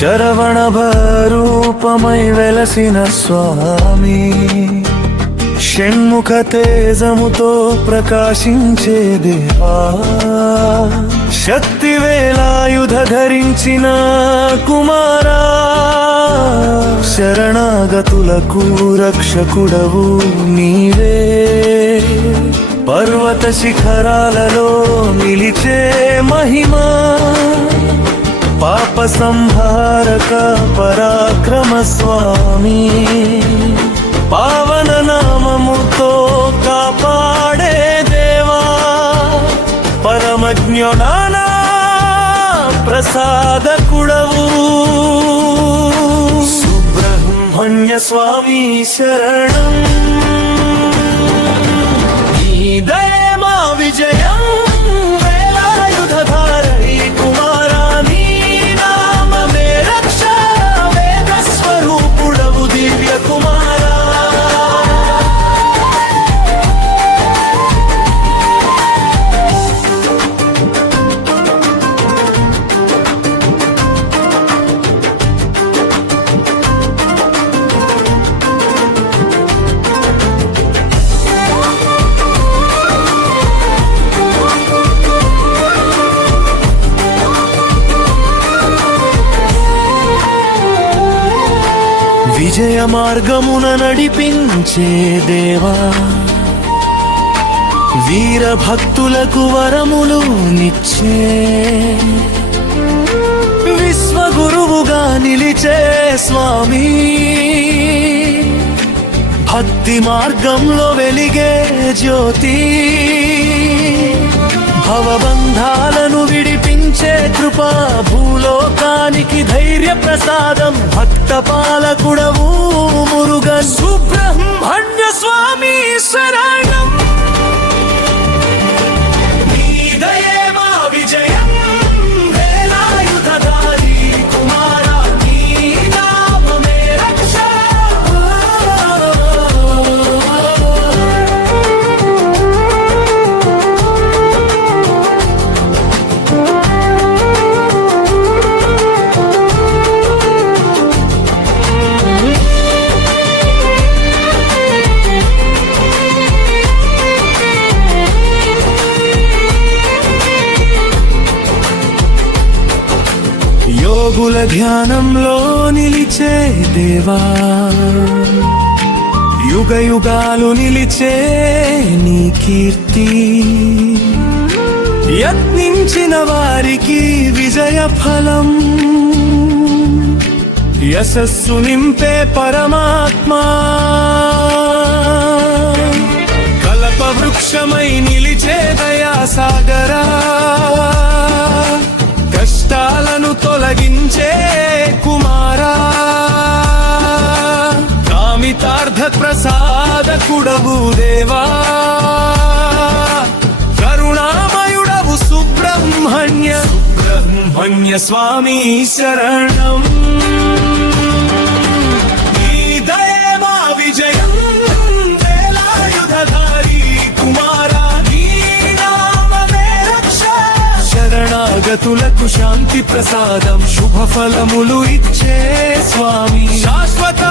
శరవణ భరూపమై వెలసిన స్వామి, షణ్ముఖ తేజముతో ప్రకాశించే దేవా, శక్తి వేలాయుధ ధరించిన కుమారా, శరణాగతులకు రక్షకుడవు నీవే, పర్వత శిఖరాలలో నిలిచే మహిమా, పాప సంహారక పరాక్రమ స్వామి, పావన నామముతో కాపాడే దేవా, పరమజ్ఞానా ప్రసాదకుడవు, సుబ్రహ్మణ్య స్వామి శరణం, నీదయే మా విజయం, వేలాయుధధారి కుమారా, నీ నామమే రక్ష, వేద స్వరూపుడవు దివ్య కుమారా. విజయ మార్గమున నడిపించే దేవా, వీర భక్తులకు వరములు నిచ్చే, విశ్వగురువుగా నిలిచే స్వామి, భక్తి మార్గంలో వెలిగే జ్యోతి, భవబంధాలను విడిపించే కృపా, భూలోకానికి ధైర్య ప్రసాదం, భక్త పాలకుడవు మురుగన్, సుబ్రహ్మణ్య స్వామి శరణం, నీదయే మా విజయం, వేలాయుధధారి కుమారా, నీ నామమే రక్ష. యోగుల ధ్యానంలో నిలిచే దేవా, యుగ యుగాలు నిలిచే నీ కీర్తి, యత్నించిన వారికి విజయ ఫలం, యశస్సు నింపే పరమాత్మా, కల్ప వృక్షమై నిలిచే దయా సాగరా, కష్టాలను తొలగించే కుమారా, కామితార్థ ప్రసాదకుడవు దేవా, కరుణామయుడవు సుబ్రహ్మణ్య స్వామి శరణం, నీదయే మా విజయం, వేలాయుధధారి కుమారా, నీ నామమే రక్ష, శరణాగతులకు శాంతి ప్రసాదం, శుభ ఫలములు ఇచ్చే స్వామి, శాశ్వత